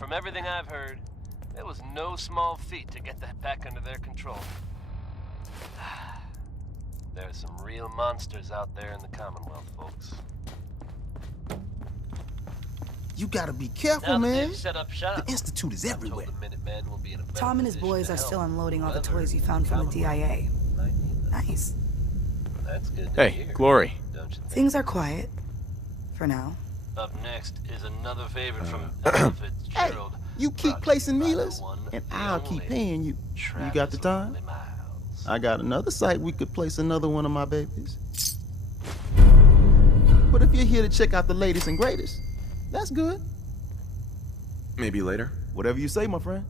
from everything I've heard, it was no small feat to get that back under their control. There's some real monsters out there in the Commonwealth, folks. You gotta be careful, Now that man. they've set up shop, The Institute is I'm told everywhere. the Minutemen will be in a better Tom and his position boys to are help still unloading all the whoever toys you found from the DIA. might need them. Nice. That's good to Hey, hear, Glory. don't you think? Things are quiet. For now. Up next is another favorite from Ella Hey, Fitzgerald. you keep brought placing to you by Milas, the one, and the I'll only keep paying you. You got the Travis time? Lee Miles. I got another site we could place another one of my babies. But if you're here to check out the latest and greatest, that's good. Maybe later. Whatever you say, my friend.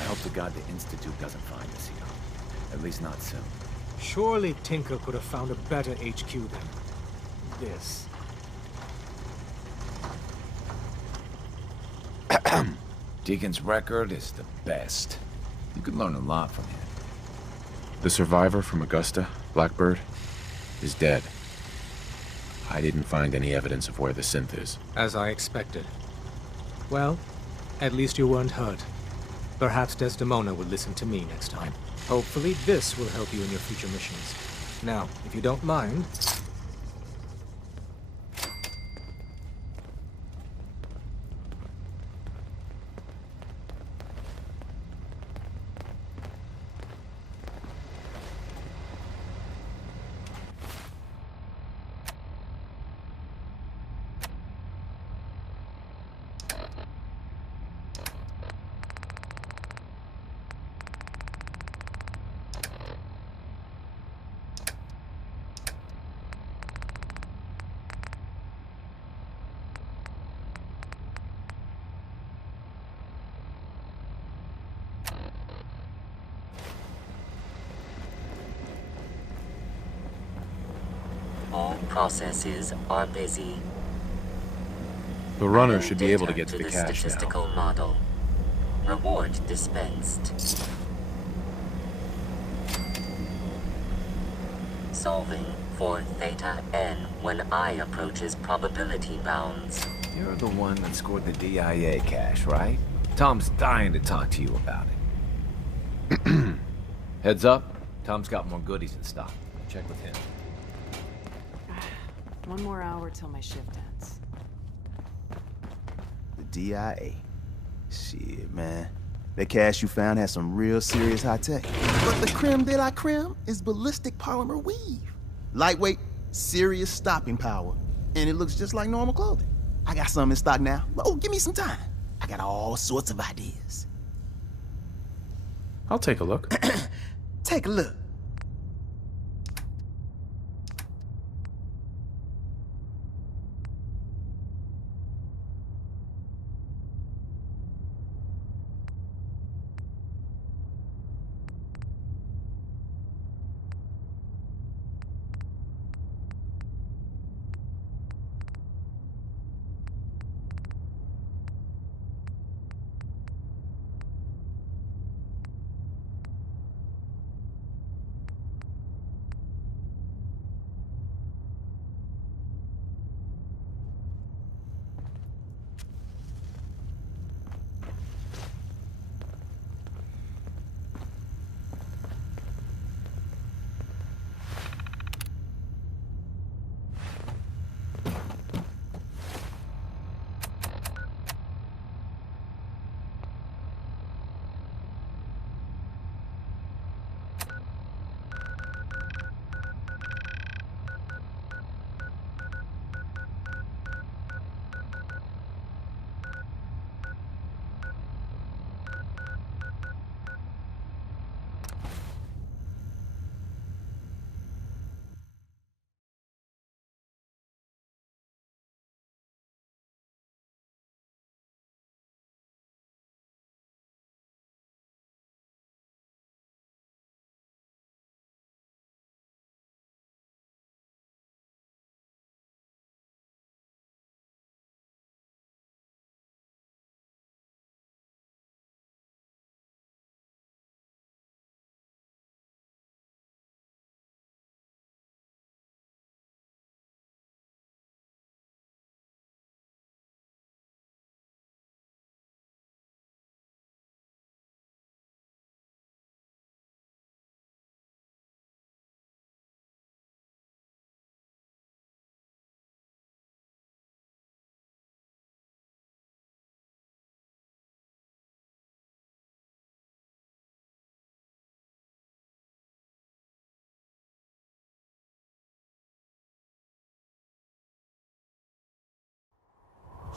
I hope to God the Institute doesn't find us here. At least not soon. Surely Tinker could have found a better HQ than this. Deacon's record is the best. You could learn a lot from him. The survivor from Augusta, Blackbird, is dead. I didn't find any evidence of where the synth is. As I expected. Well, at least you weren't hurt. Perhaps Desdemona will listen to me next time. Hopefully this will help you in your future missions. Now, if you don't mind... All processes are busy. The runner should be able to get to the Data cache statistical now. model. Reward dispensed. Solving for theta n when I approaches probability bounds. You're the one that scored the DIA cache, right? Tom's dying to talk to you about it. Heads up, Tom's got more goodies in stock. Check with him. One more hour till my shift ends. The DIA. Shit, man. That cache you found has some real serious high tech. But the creme de la creme is ballistic polymer weave. Lightweight, serious stopping power. And it looks just like normal clothing. I got some in stock now. Oh, give me some time. I got all sorts of ideas. I'll take a look. Take a look.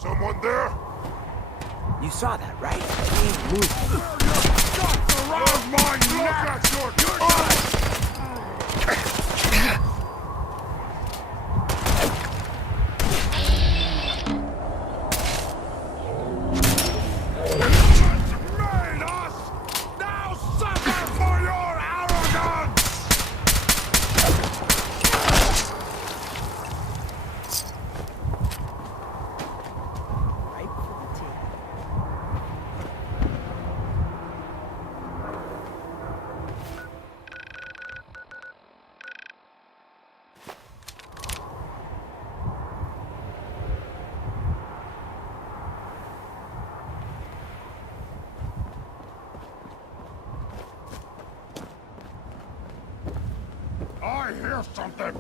Someone there? You saw that, right? He ain't moving. Around my neck! Made us! Now suffer for your arrogance! Right for the team. I hear something!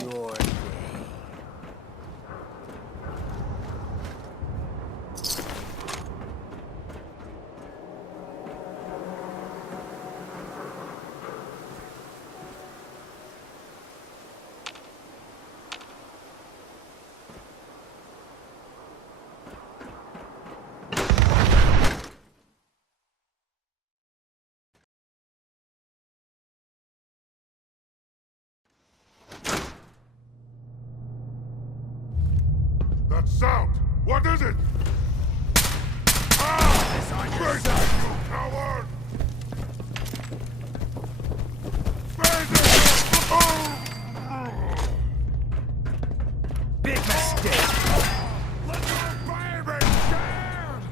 Your That sound! What is it? Ah! Face it, you coward! Face it! Oh! big mistake. Let your baby scared!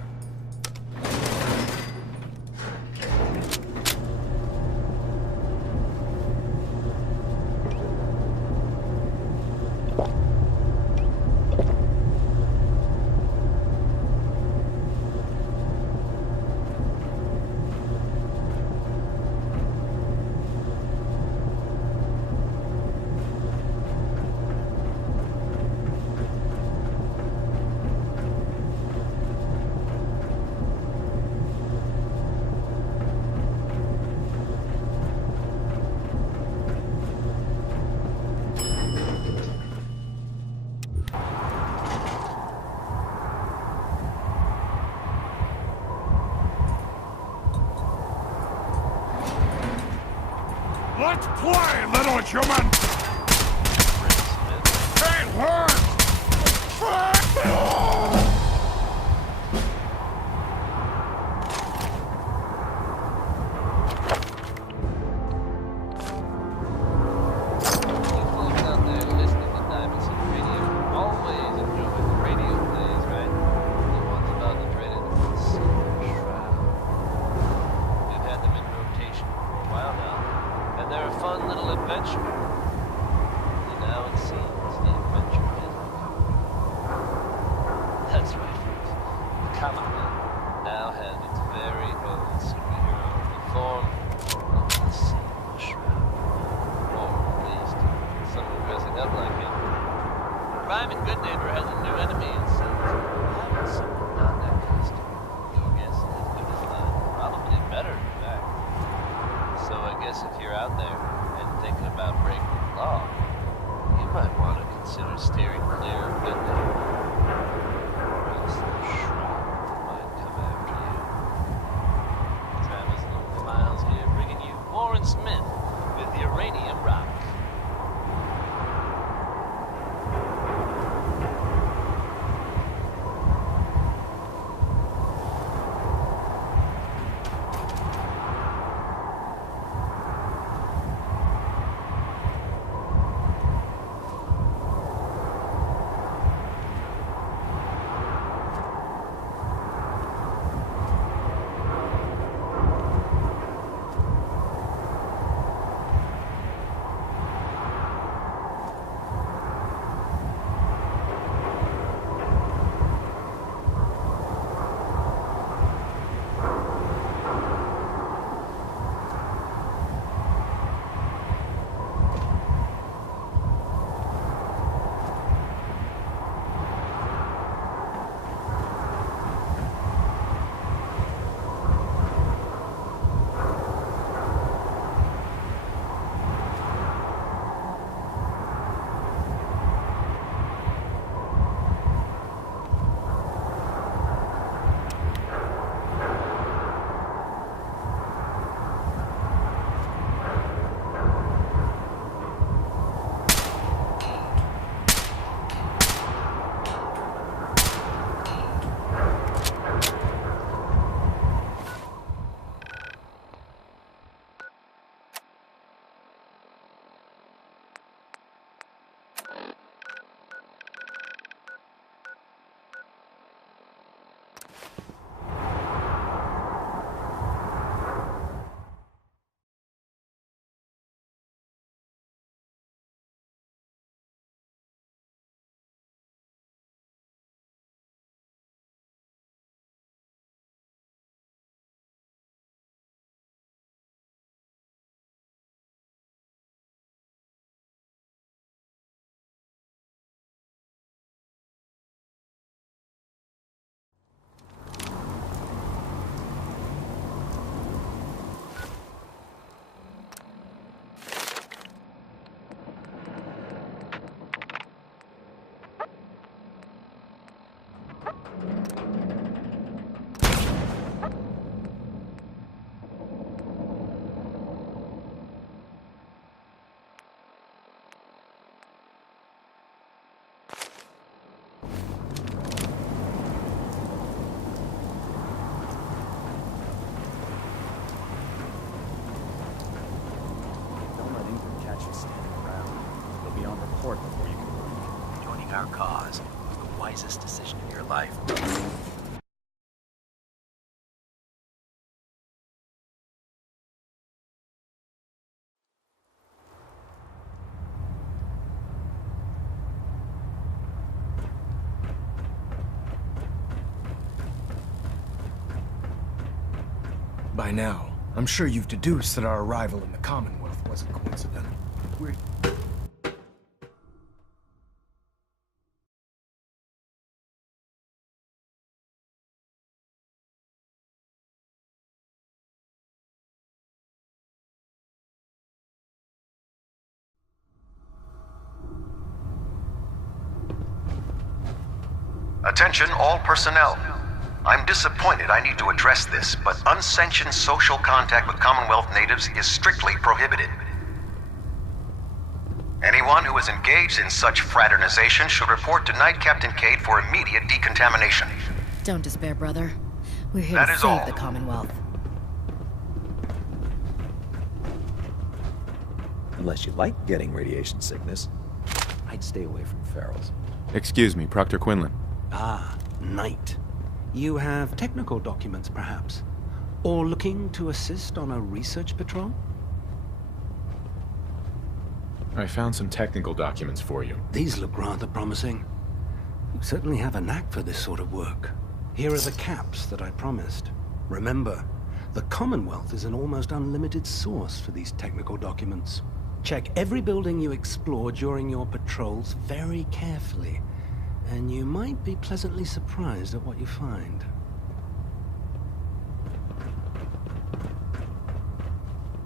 Let's play, little human! It hurts! You folks out there listening to Diamond City Radio always enjoy the radio plays, right? The ones about the dreaded Silver Shroud. We've had them in rotation for a while now, and they're a fun little adventure. And now it seems the adventure has begun. That's right, folks. The Common Man now has its very own superhero in the form of the Silver Shroud. Or at least, someone dressing up like him. Crime and Good Neighbor has a new enemy in Silver. Having someone not that costume. Your guess is as good as mine. Probably better, in fact. So I guess if you're out there and thinking about breaking the law, you might want to consider steering clear of Good Neighbor. Or else the Shroud might come after you. Travis Local Miles here, bringing you Warren Smith with Uranium Rock. report before you can leave. Joining our cause was the wisest decision of your life. By now, I'm sure you've deduced that our arrival in the Commonwealth wasn't coincidental. Attention all personnel. I'm disappointed I need to address this, but unsanctioned social contact with Commonwealth natives is strictly prohibited. Anyone who is engaged in such fraternization should report to Knight Captain Cade for immediate decontamination. Don't despair, brother. We're here That to is save all. the Commonwealth. Unless you like getting radiation sickness, I'd stay away from ferals. Excuse me, Proctor Quinlan. Ah, Knight. You have technical documents, perhaps? Or looking to assist on a research patrol? I found some technical documents for you. These look rather promising. You certainly have a knack for this sort of work. Here are the caps that I promised. Remember, the Commonwealth is an almost unlimited source for these technical documents. Check every building you explore during your patrols very carefully, and you might be pleasantly surprised at what you find.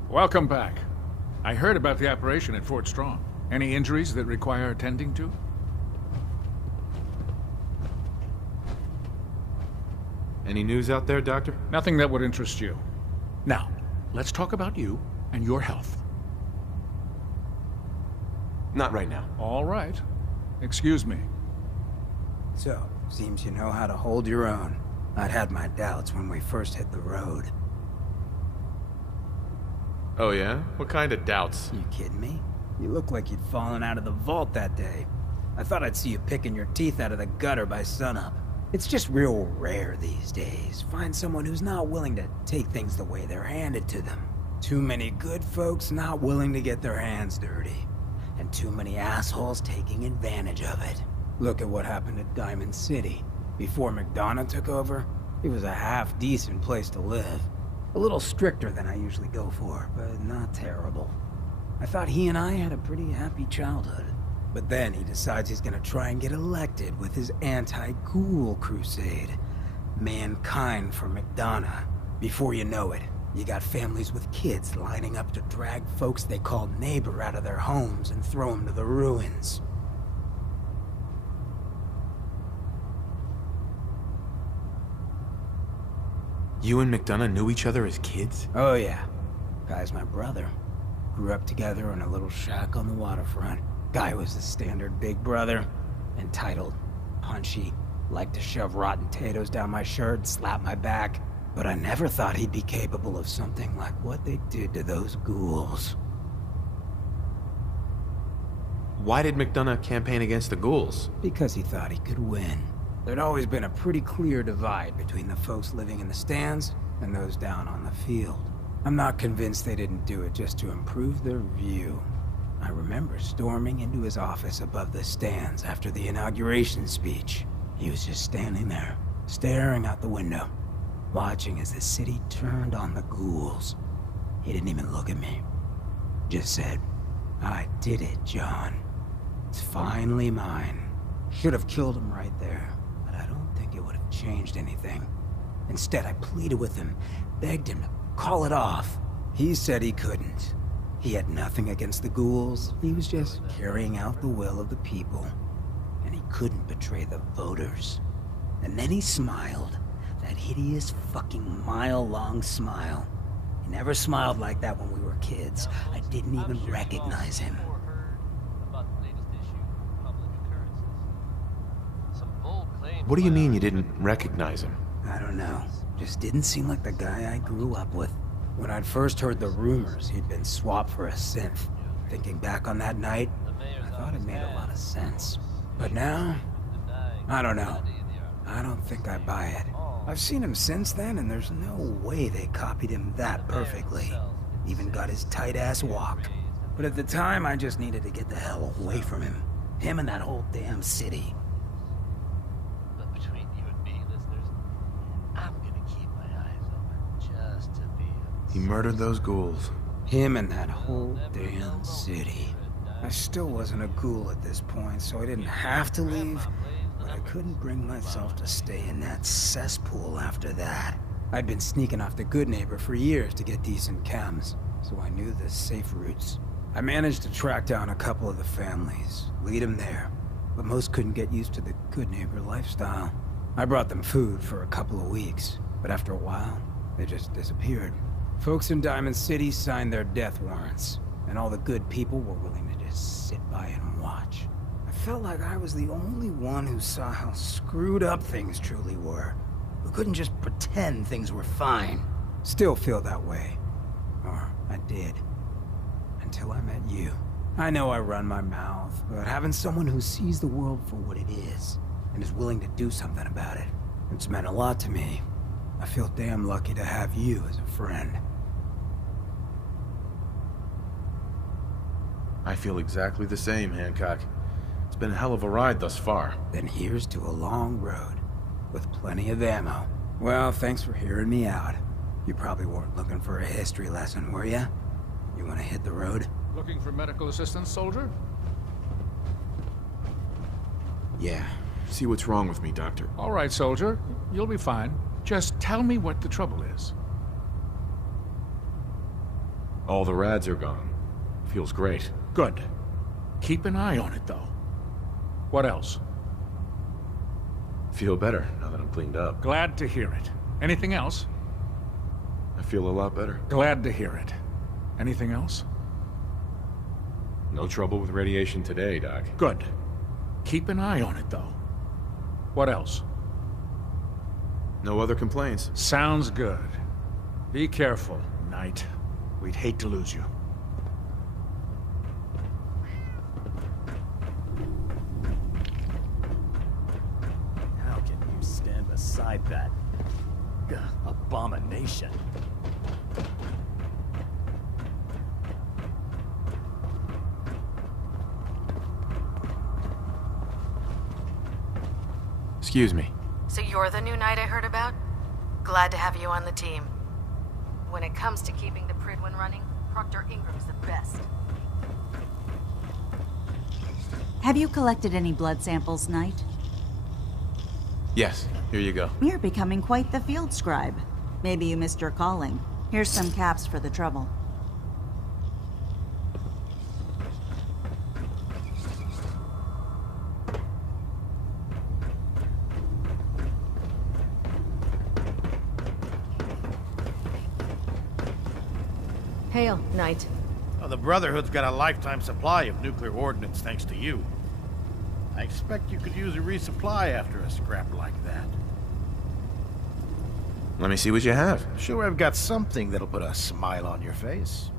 Welcome back. I heard about the operation at Fort Strong. Any injuries that require attending to? Any news out there, Doctor? Nothing that would interest you. Now, let's talk about you and your health. Not right now. All right. Excuse me. So, seems you know how to hold your own. I'd had my doubts when we first hit the road. Oh yeah? What kind of doubts? You kidding me? You look like you'd fallen out of the vault that day. I thought I'd see you picking your teeth out of the gutter by sunup. It's just real rare these days. Find someone who's not willing to take things the way they're handed to them. Too many good folks not willing to get their hands dirty. And too many assholes taking advantage of it. Look at what happened at Diamond City. Before McDonough took over, it was a half-decent place to live. A little stricter than I usually go for, but not terrible. I thought he and I had a pretty happy childhood. But then he decides he's gonna try and get elected with his anti-ghoul crusade. Mankind for McDonough. Before you know it, you got families with kids lining up to drag folks they call neighbor out of their homes and throw them to the ruins. You and McDonough knew each other as kids? Oh yeah. Guy's my brother. Grew up together in a little shack on the waterfront. Guy was the standard big brother. Entitled, punchy, liked to shove rotten potatoes down my shirt and slap my back. But I never thought he'd be capable of something like what they did to those ghouls. Why did McDonough campaign against the ghouls? Because he thought he could win. There'd always been a pretty clear divide between the folks living in the stands and those down on the field. I'm not convinced they didn't do it just to improve their view. I remember storming into his office above the stands after the inauguration speech. He was just standing there, staring out the window, watching as the city turned on the ghouls. He didn't even look at me. Just said, "I did it, John. It's finally mine." Should have killed him right there, but I don't think it would have changed anything. Instead, I pleaded with him, begged him to call it off. He said he couldn't. He had nothing against the ghouls. He was just carrying out the will of the people. And he couldn't betray the voters. And then he smiled. That hideous fucking mile-long smile. He never smiled like that when we were kids. I didn't even recognize him. What do you mean you didn't recognize him? I don't know. Just didn't seem like the guy I grew up with. When I'd first heard the rumors he'd been swapped for a synth, thinking back on that night, I thought it made a lot of sense. But now, I don't know. I don't think I buy it. I've seen him since then, and there's no way they copied him that perfectly. Even got his tight-ass walk. But at the time, I just needed to get the hell away from him. Him and that whole damn city. But between you and me, listeners, I'm gonna keep my eyes open just to be. He murdered those ghouls. Him and that whole damn city. I still wasn't a ghoul at this point, so I didn't have to leave, but I couldn't bring myself to stay in that cesspool after that. I'd been sneaking off the Good Neighbor for years to get decent chems, so I knew the safe routes. I managed to track down a couple of the families, lead them there, but most couldn't get used to the Good Neighbor lifestyle. I brought them food for a couple of weeks, but after a while, they just disappeared. Folks in Diamond City signed their death warrants, and all the good people were willing to just sit by and watch. I felt like I was the only one who saw how screwed up things truly were, who couldn't just pretend things were fine. Still feel that way. Or I did. Until I met you. I know I run my mouth, but having someone who sees the world for what it is, and is willing to do something about it, it's meant a lot to me. I feel damn lucky to have you as a friend. I feel exactly the same, Hancock. It's been a hell of a ride thus far. Then here's to a long road, with plenty of ammo. Well, thanks for hearing me out. You probably weren't looking for a history lesson, were ya? You wanna hit the road? Looking for medical assistance, soldier? Yeah. See what's wrong with me, Doctor. All right, soldier. You'll be fine. Just tell me what the trouble is. All the rads are gone. Feels great. Good. Keep an eye on it, though. What else? Feel better now that I'm cleaned up. Glad to hear it. Anything else? I feel a lot better. Glad to hear it. Anything else? No trouble with radiation today, Doc. Good. Keep an eye on it, though. What else? No other complaints. Sounds good. Be careful, Knight. We'd hate to lose you. How can you stand beside that abomination? Excuse me. So you're the new knight I heard about? Glad to have you on the team. When it comes to keeping the Prydwen running, Proctor Ingram's the best. Have you collected any blood samples, Knight? Yes, here you go. You're becoming quite the field scribe. Maybe you missed your calling. Here's some caps for the trouble. Hail, Knight. Oh, the Brotherhood's got a lifetime supply of nuclear ordnance thanks to you. I expect you could use a resupply after a scrap like that. Let me see what you have. Sure, I've got something that'll put a smile on your face.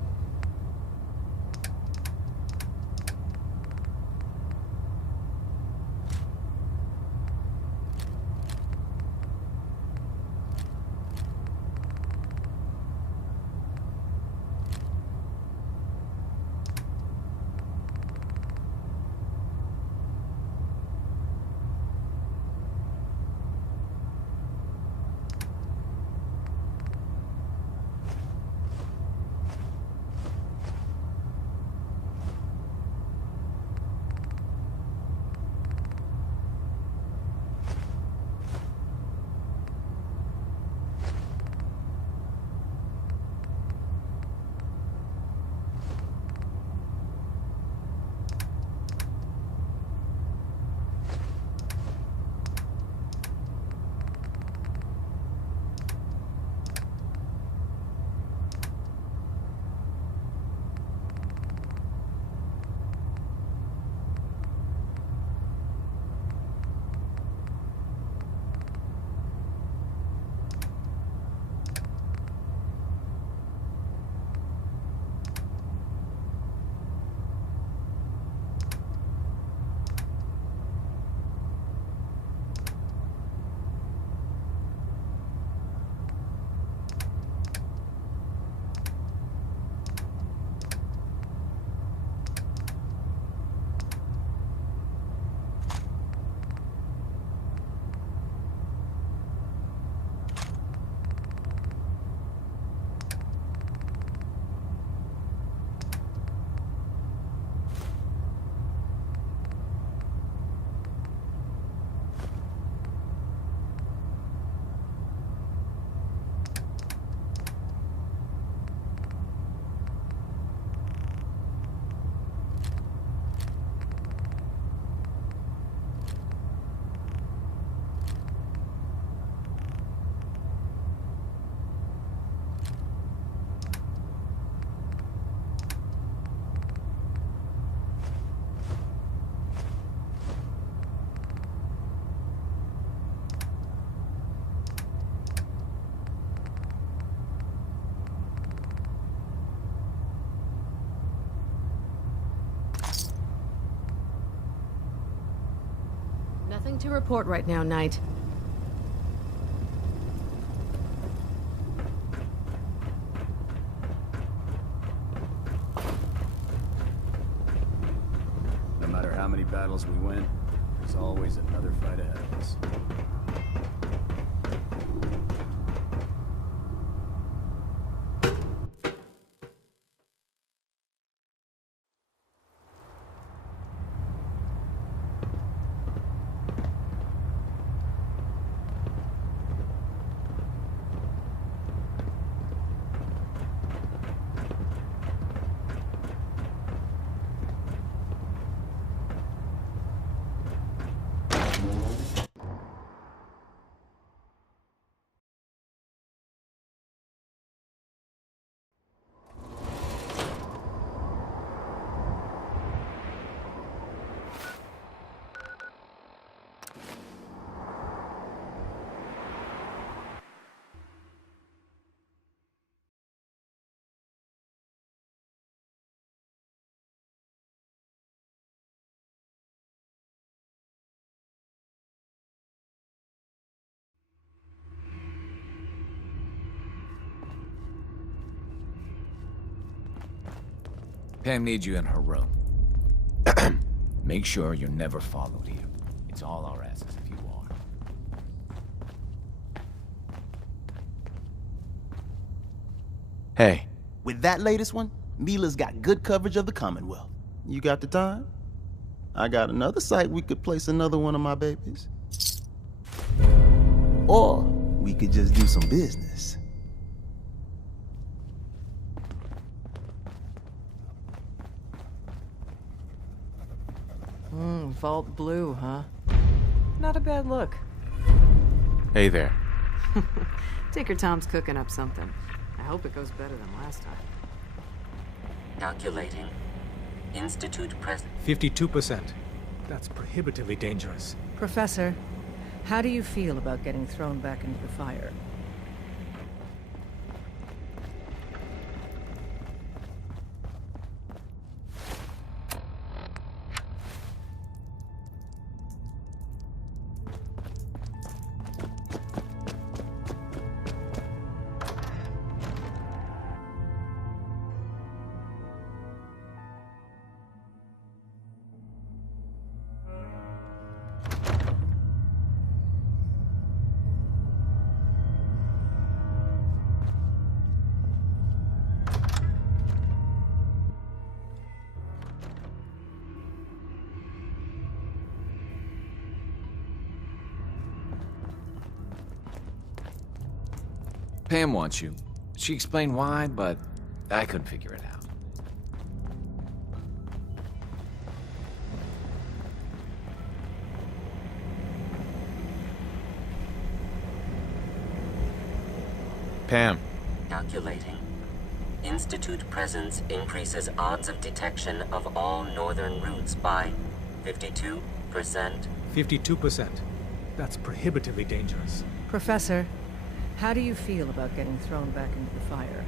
Nothing to report right now, Knight. No matter how many battles we win, there's always another fight ahead of us. Pam needs you in her room. Make sure you're never followed here. It's all our asses if you are. Hey. With that latest one, Mila's got good coverage of the Commonwealth. You got the time? I got another site we could place another one of my babies. Or we could just do some business. Vault blue, huh? Not a bad look. Hey there. Tinker Tom's cooking up something. I hope it goes better than last time. Calculating. Institute present. 52%. That's prohibitively dangerous. Professor, how do you feel about getting thrown back into the fire? Pam wants you. She explained why, but I couldn't figure it out. Pam. Calculating. Institute presence increases odds of detection of all northern routes by 52%. 52%. That's prohibitively dangerous. Professor, how do you feel about getting thrown back into the fire?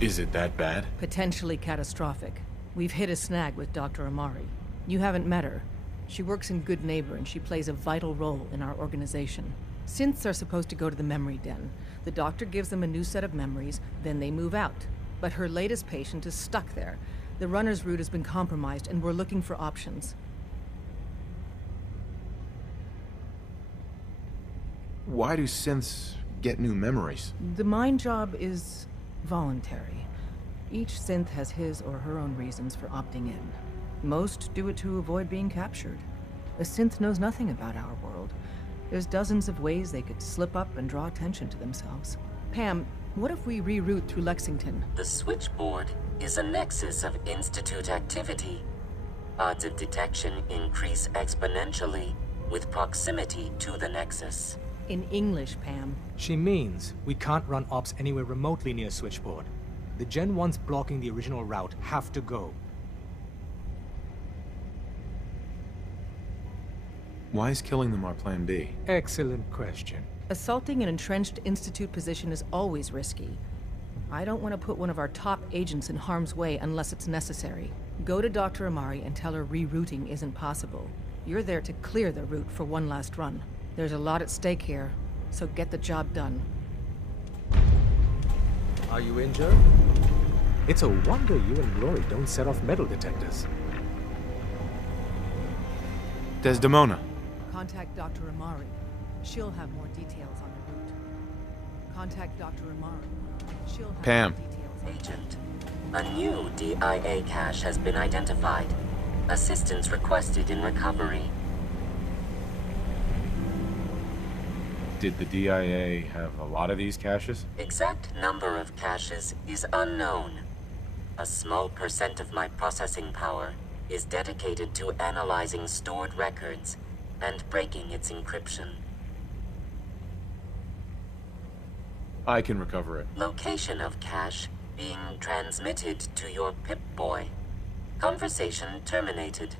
Is it that bad? Potentially catastrophic. We've hit a snag with Dr. Amari. You haven't met her. She works in Good Neighbor and she plays a vital role in our organization. Synths are supposed to go to the memory den. The doctor gives them a new set of memories, then they move out. But her latest patient is stuck there. The runner's route has been compromised and we're looking for options. Why do synths get new memories? The mind job is voluntary. Each synth has his or her own reasons for opting in. Most do it to avoid being captured. A synth knows nothing about our world. There's dozens of ways they could slip up and draw attention to themselves. Pam, what if we reroute through Lexington? The switchboard is a nexus of Institute activity. Odds of detection increase exponentially with proximity to the nexus. In English, Pam. She means we can't run ops anywhere remotely near Switchboard. The Gen 1s blocking the original route have to go. Why is killing them our plan B? Excellent question. Assaulting an entrenched Institute position is always risky. I don't want to put one of our top agents in harm's way unless it's necessary. Go to Dr. Amari and tell her rerouting isn't possible. You're there to clear the route for one last run. There's a lot at stake here, so get the job done. Are you injured? It's a wonder you and Glory don't set off metal detectors. Desdemona. Contact Dr. Amari. She'll have more details on the route. Contact Dr. Amari. She'll have Pam. more details. Agent, a new DIA cache has been identified. Assistance requested in recovery. Did the DIA have a lot of these caches? Exact number of caches is unknown. A small percent of my processing power is dedicated to analyzing stored records and breaking its encryption. I can recover it. Location of cache being transmitted to your Pip-Boy. Conversation terminated.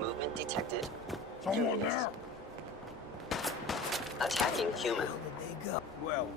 Movement detected. Someone there! Attacking human. Well...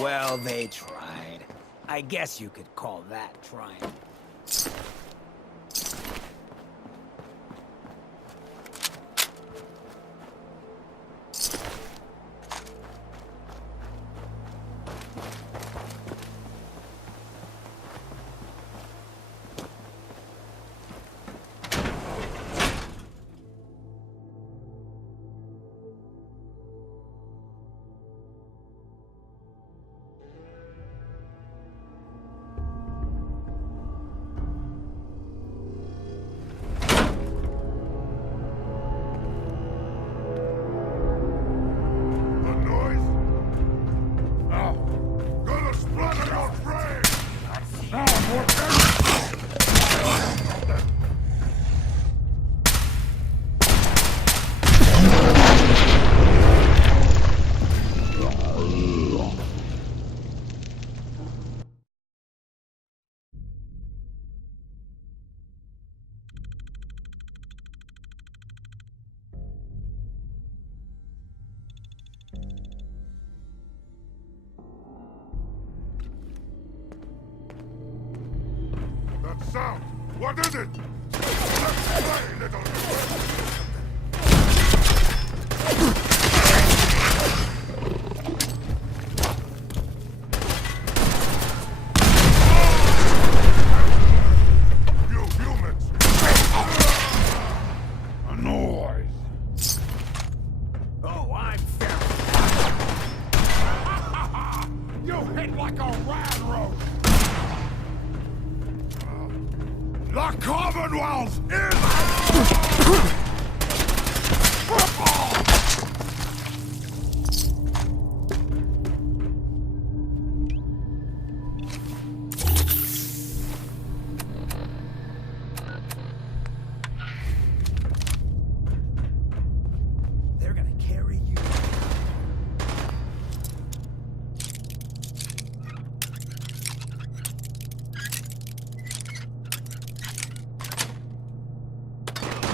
Well, they tried. I guess you could call that trying. That sound! What is it? Let's play, little...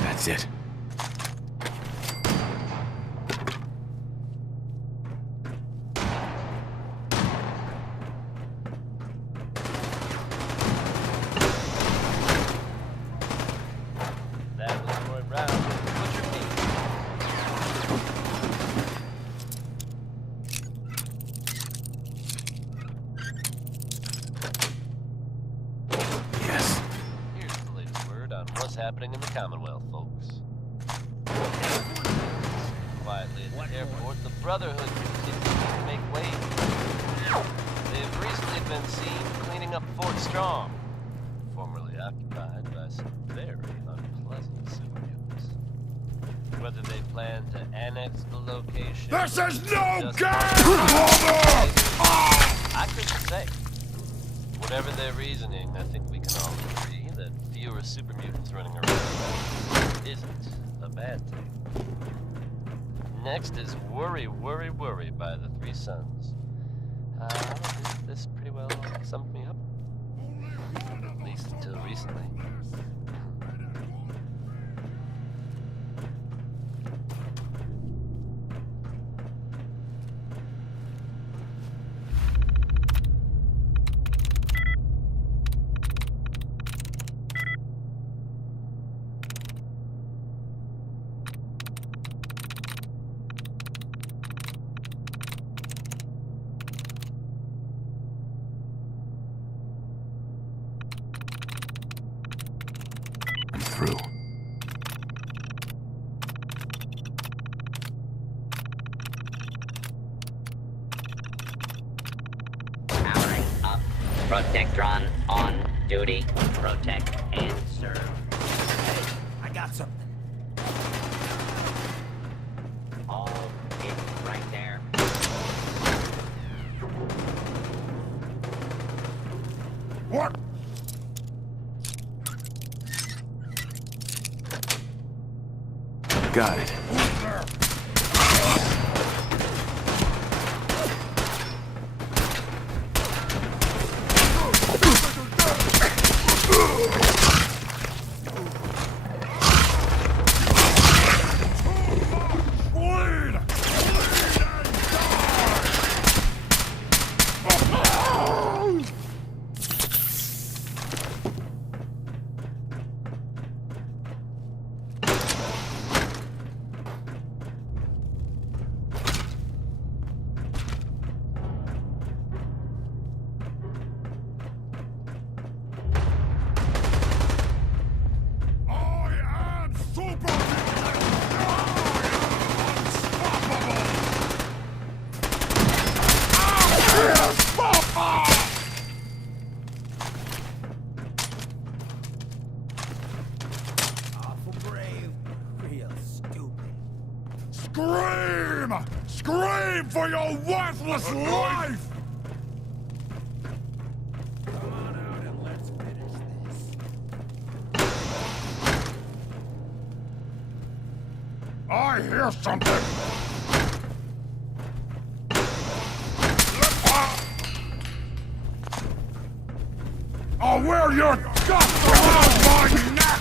That's it. That was Roy Brown. What's your name? Yes. Here's the latest word on what's happening in the Commonwealth, folks. Quietly at the airport, the Brotherhood continues to make waves. They've recently been seen cleaning up Fort Strong, formerly occupied by some very unpleasant supermutants. Whether they plan to annex the location... This is no game! I couldn't say. Whatever their reasoning, I think we can all agree that fewer supermutants running around isn't a bad thing. Next is Worry, Worry, Worry by the Three Sons. This pretty well summed me up. At least until recently. I'm through. Powering up. Protectron on duty. Protect and serve. Hey, I got something. All in right there. What? Got it. Scream! Scream for your worthless life! Come on out and let's finish this. I hear something! I'll wear your guts around my neck!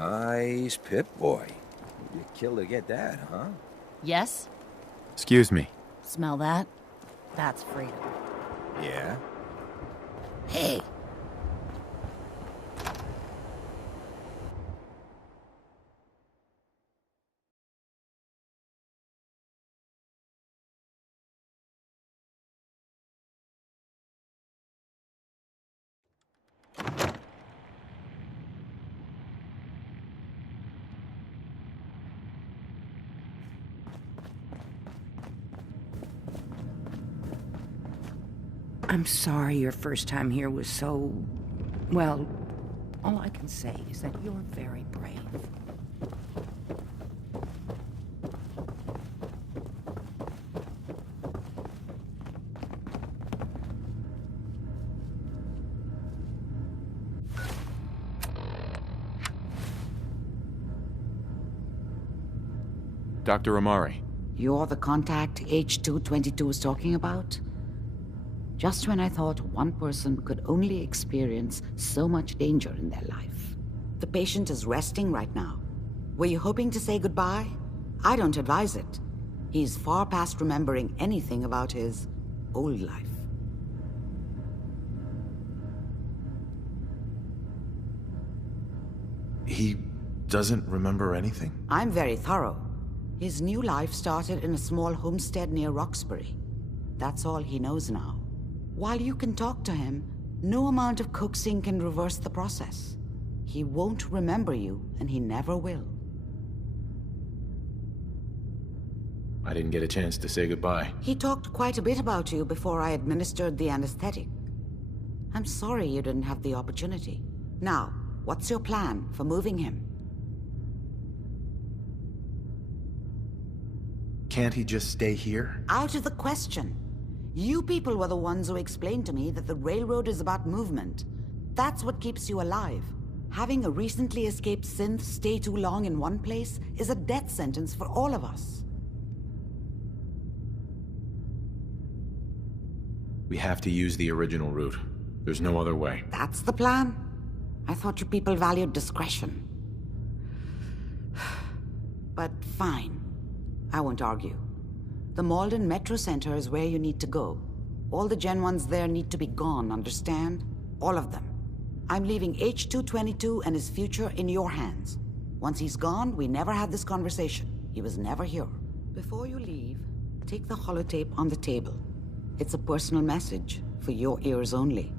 Nice Pip-Boy. You killed to get that, huh? Yes? Excuse me. Smell that? That's freedom. Yeah? Hey! I'm sorry your first time here was so... well, all I can say is that you're very brave. Dr. Amari. You're the contact H222 was talking about? Just when I thought one person could only experience so much danger in their life. The patient is resting right now. Were you hoping to say goodbye? I don't advise it. He's far past remembering anything about his old life. He doesn't remember anything? I'm very thorough. His new life started in a small homestead near Roxbury. That's all he knows now. While you can talk to him, no amount of coaxing can reverse the process. He won't remember you, and he never will. I didn't get a chance to say goodbye. He talked quite a bit about you before I administered the anesthetic. I'm sorry you didn't have the opportunity. Now, what's your plan for moving him? Can't he just stay here? Out of the question. You people were the ones who explained to me that the railroad is about movement. That's what keeps you alive. Having a recently escaped synth stay too long in one place is a death sentence for all of us. We have to use the original route. There's no other way. That's the plan? I thought you people valued discretion. But fine. I won't argue. The Malden Metro Center is where you need to go. All the Gen 1s there need to be gone, understand? All of them. I'm leaving H222 and his future in your hands. Once he's gone, we never had this conversation. He was never here. Before you leave, take the holotape on the table. It's a personal message, for your ears only.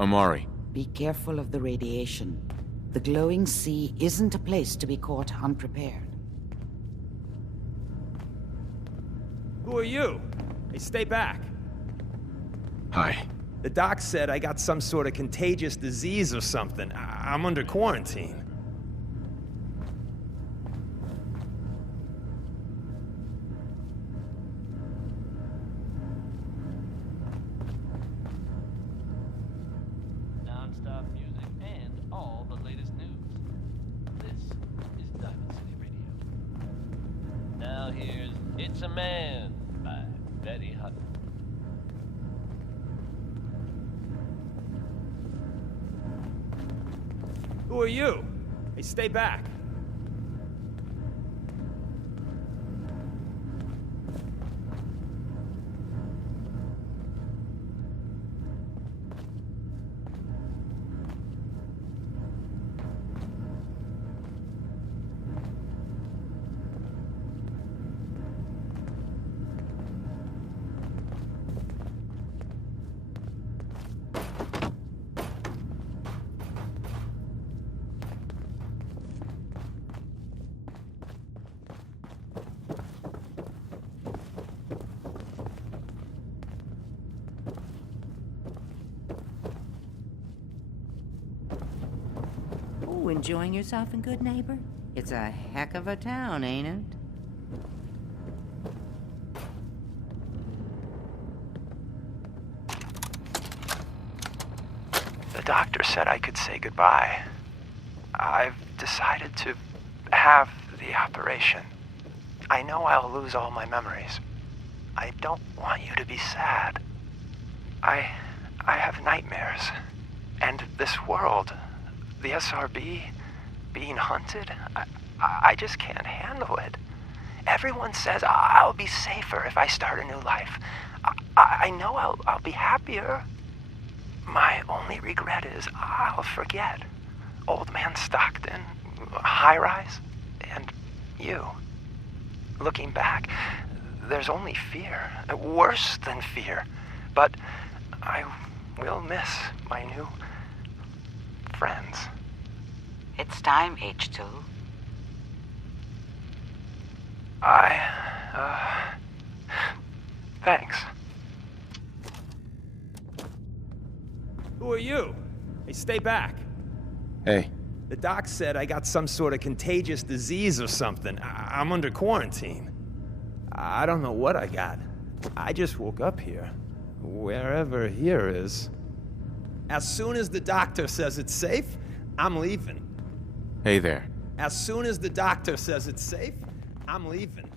Amari. Be careful of the radiation. The glowing sea isn't a place to be caught unprepared. Who are you? Hey, stay back. Hi. The doc said I got some sort of contagious disease or something. I'm under quarantine. Non-stop music and all the latest news. This is Diamond City Radio. Now here's It's a Man by Betty Hutton. Who are you? Hey, stay back. Oh, enjoying yourself in Good Neighbor? It's a heck of a town, ain't it? The doctor said I could say goodbye. I've decided to have the operation. I know I'll lose all my memories. I don't want you to be sad. I have nightmares. And this world, The SRB? Being hunted? I just can't handle it. Everyone says I'll be safer if I start a new life. I know I'll be happier. My only regret is I'll forget. Old Man Stockton, High Rise, and you. Looking back, there's only fear. Worse than fear. But I will miss my new friends. It's time, H2. Thanks. Who are you? Hey, stay back. Hey. The doc said I got some sort of contagious disease or something. I'm under quarantine. I don't know what I got. I just woke up here. Wherever here is. As soon as the doctor says it's safe, I'm leaving. Hey there. As soon as the doctor says it's safe, I'm leaving.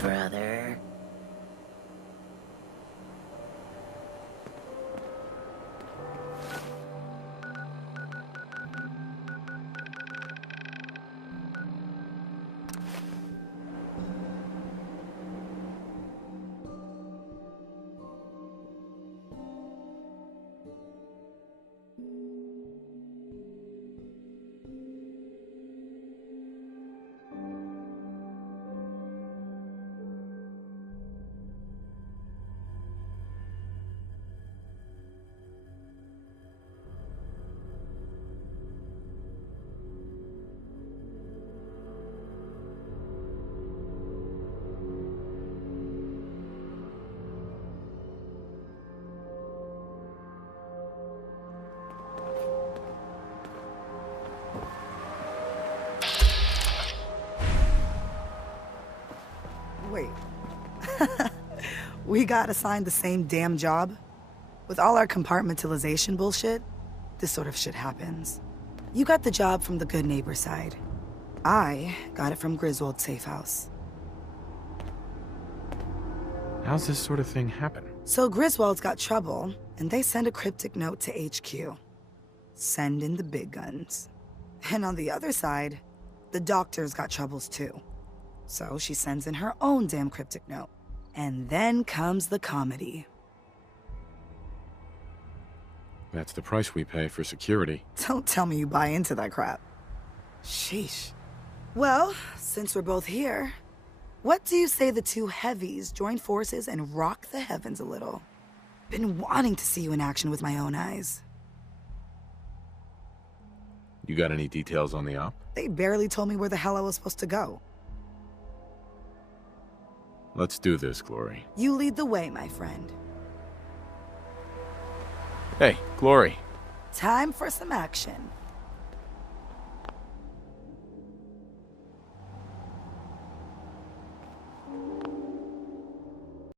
Brother. Wait. We got assigned the same damn job? With all our compartmentalization bullshit, this sort of shit happens. You got the job from the good neighbor side. I got it from Griswold's safe house. How's this sort of thing happen? So Griswold's got trouble, and they send a cryptic note to HQ. Send in the big guns. And on the other side, the doctor's got troubles too. So she sends in her own damn cryptic note. And then comes the comedy. That's the price we pay for security. Don't tell me you buy into that crap. Sheesh. Well, since we're both here, what do you say the two heavies join forces and rock the heavens a little? Been wanting to see you in action with my own eyes. You got any details on the op? They barely told me where the hell I was supposed to go. Let's do this, Glory. You lead the way, my friend. Hey, Glory. Time for some action.